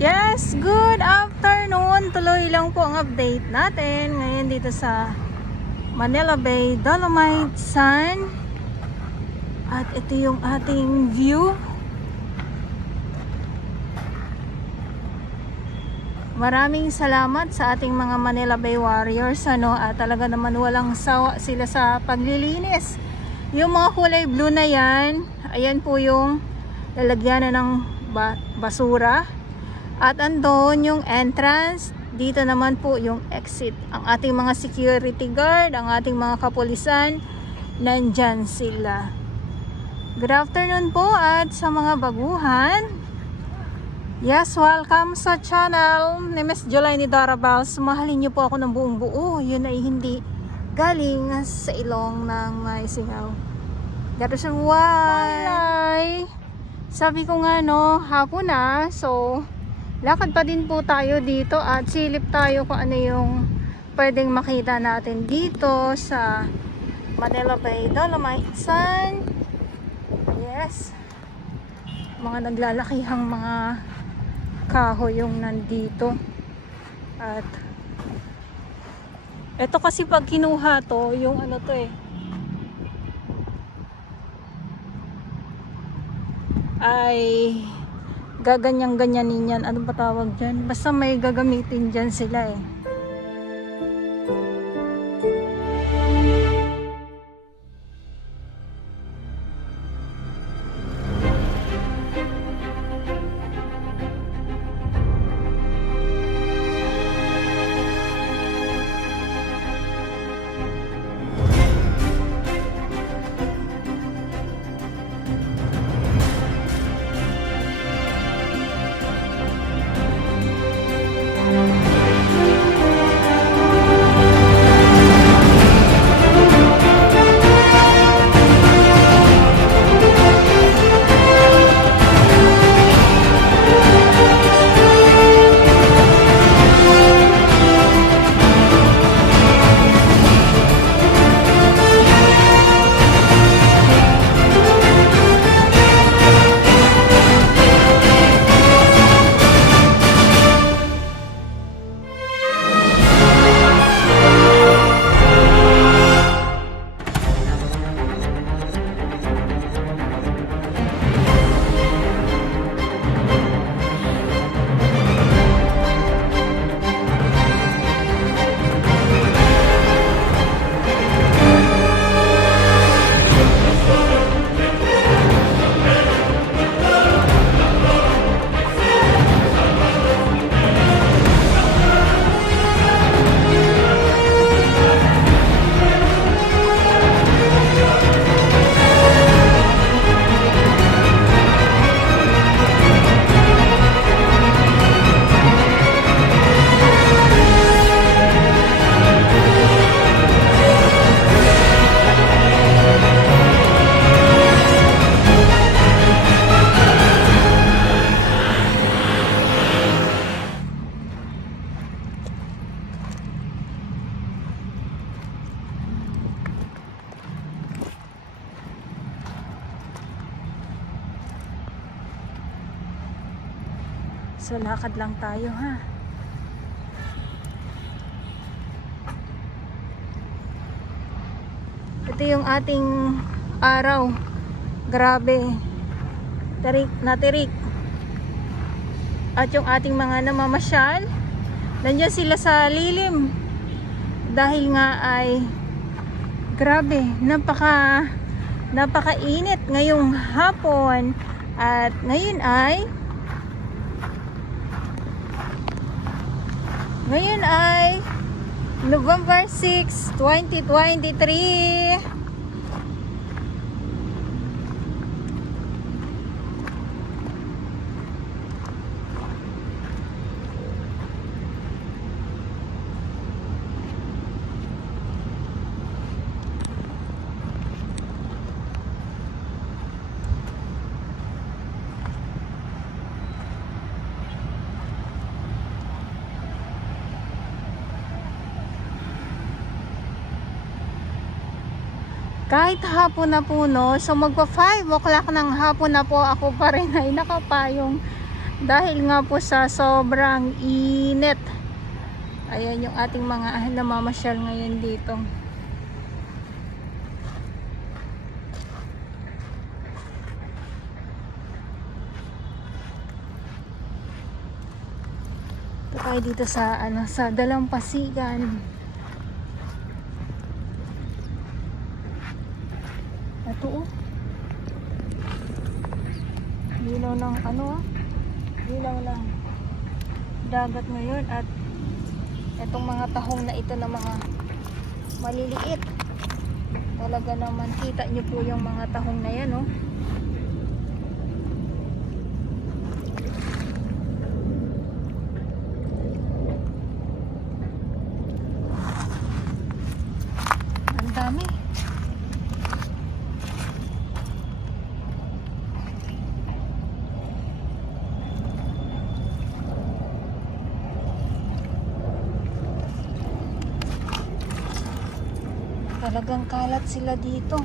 Yes, good afternoon. Tuloy lang po ang update natin ngayon dito sa Manila Bay, Dolomite Sun. At ito yung ating view. Maraming salamat sa ating mga Manila Bay Warriors, at talaga naman walang sawa sila sa paglilinis. Yung mga kulay blue na yan, ayan po yung lalagyanan ng basura. At andon yung entrance, dito naman po yung exit. Ang ating mga security guard, ang ating mga kapulisan, nandyan sila. Good afternoon po at sa mga baguhan. Yes, welcome sa channel ni Miss Jolaine Darabal. Mahalin niyo po ako ng buong buo. Yun ay hindi galing sa ilong ng Isigaw. That is why sabi ko nga hapon na, so lakad pa din po tayo dito at silip tayo kung ano yung pwedeng makita natin dito sa Manila Bay, Dolomite Sun. Yes, mga naglalakihang mga kahoy yung nandito. At ito kasi pag kinuha to, yung ay gaganyan-ganyanin yan. Ano ba tawag dyan? Basta may gagamitin dyan sila eh. So lakad lang tayo ha. Ito yung ating araw. Grabe. Tarik na tirik. At yung ating mga namamasyal, nandiyan sila sa lilim. Dahil nga ay grabe, napakainit ngayong hapon. At ngayon ay November 6, 2023. Kahit hapon na po, so magpa 5 o'clock ng hapon na po, ako pa rin ay nakapayong Dahil nga po sa sobrang init. Ayan yung ating mga namamasyal ngayon dito. Ito tayo dito sa sa Dalampasigan. Ito oh. Lilaw ng lilaw ng dagat ngayon at itong mga tahong na ito na mga maliliit. Talaga naman kita nyo po yung mga tahong na yan oh. Ang dami. Talagang kalat sila dito.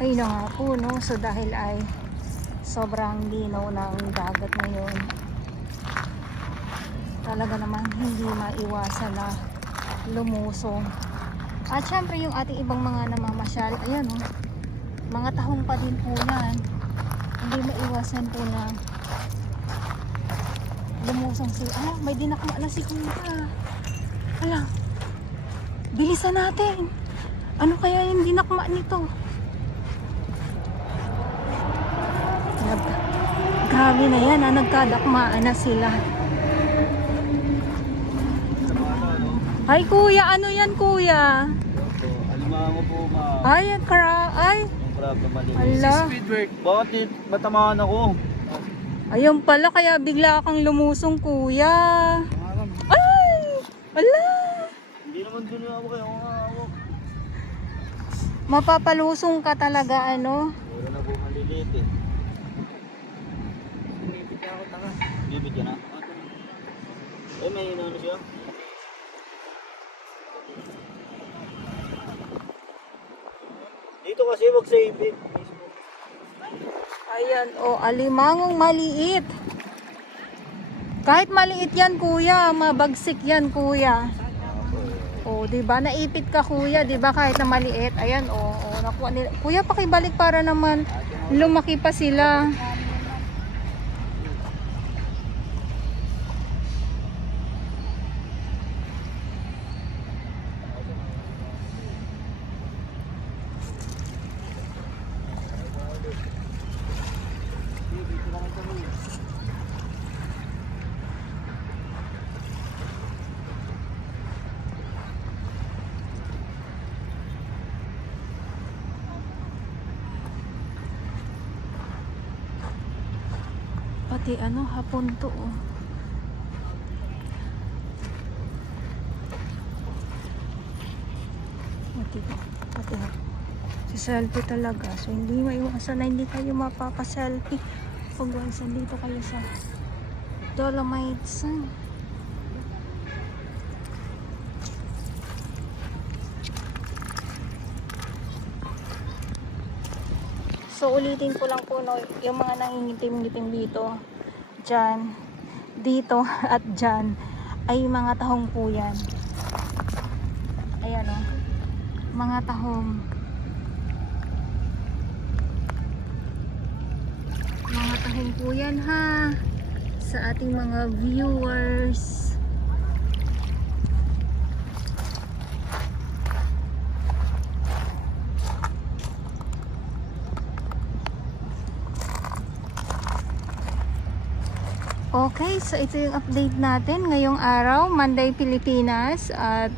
Ay na nga po no, so dahil ay sobrang linaw ng dagat ngayon, talaga naman hindi maiwasan na lumusong. At syempre yung ating ibang mga namamasyal, ayan o, mga tahong pa din po yan, hindi maiwasan po na lumusong sila. May dinakma na si Kuya. Ala, bilisan natin. Ano kaya yung dinakma nito? Grabe na yan, nagkadakmaan na sila. Ay kuya, ano yan kuya? Alimango po ma. Ay, Yung crab na malinis. Ala. Bakit? Matamaan ako. Ayun pala, kaya bigla kang lumusong kuya. Ay! Ala! Hindi naman dun yung ako kayo hawak. Mapapalusong ka talaga ano? Puro na po maliliit eh. Bibit yan na. Eh may ano siya. Dito kasi wag sa ibig. Ayan, alimangong maliit. Kahit maliit yan kuya, mabagsik yan kuya. Di ba? Naipit ka kuya, di ba? Kahit na maliit. Ayan, nakuha nila. Kuya, pakibalik para naman lumaki pa sila. Pati hapon to Pati si selfie talaga, so hindi maiwasan na hindi kayo mapapaselfie pag dito kayo sa Dolomites. So ulitin ko lang po no, yung mga nangingitim-ngitim dito, dyan, dito at dyan ay mga tahong po yan. Ayan o, mga tahong. Mga tahong po yan ha, sa ating mga viewers. Okay, so ito yung update natin ngayong araw, Monday, Pilipinas. At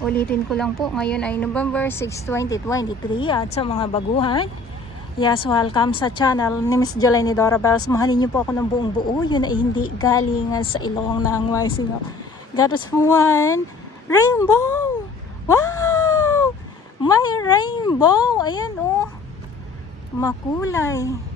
ulitin ko lang po, ngayon ay November 6, 2023. At sa mga baguhan, yes, welcome sa channel ni Miss Jolene Dora Bells. Mahalin niyo po ako ng buong buo. Yun ay hindi galing sa ilong ng Maisino. That was one rainbow! Wow! May rainbow! Ayan oh, makulay.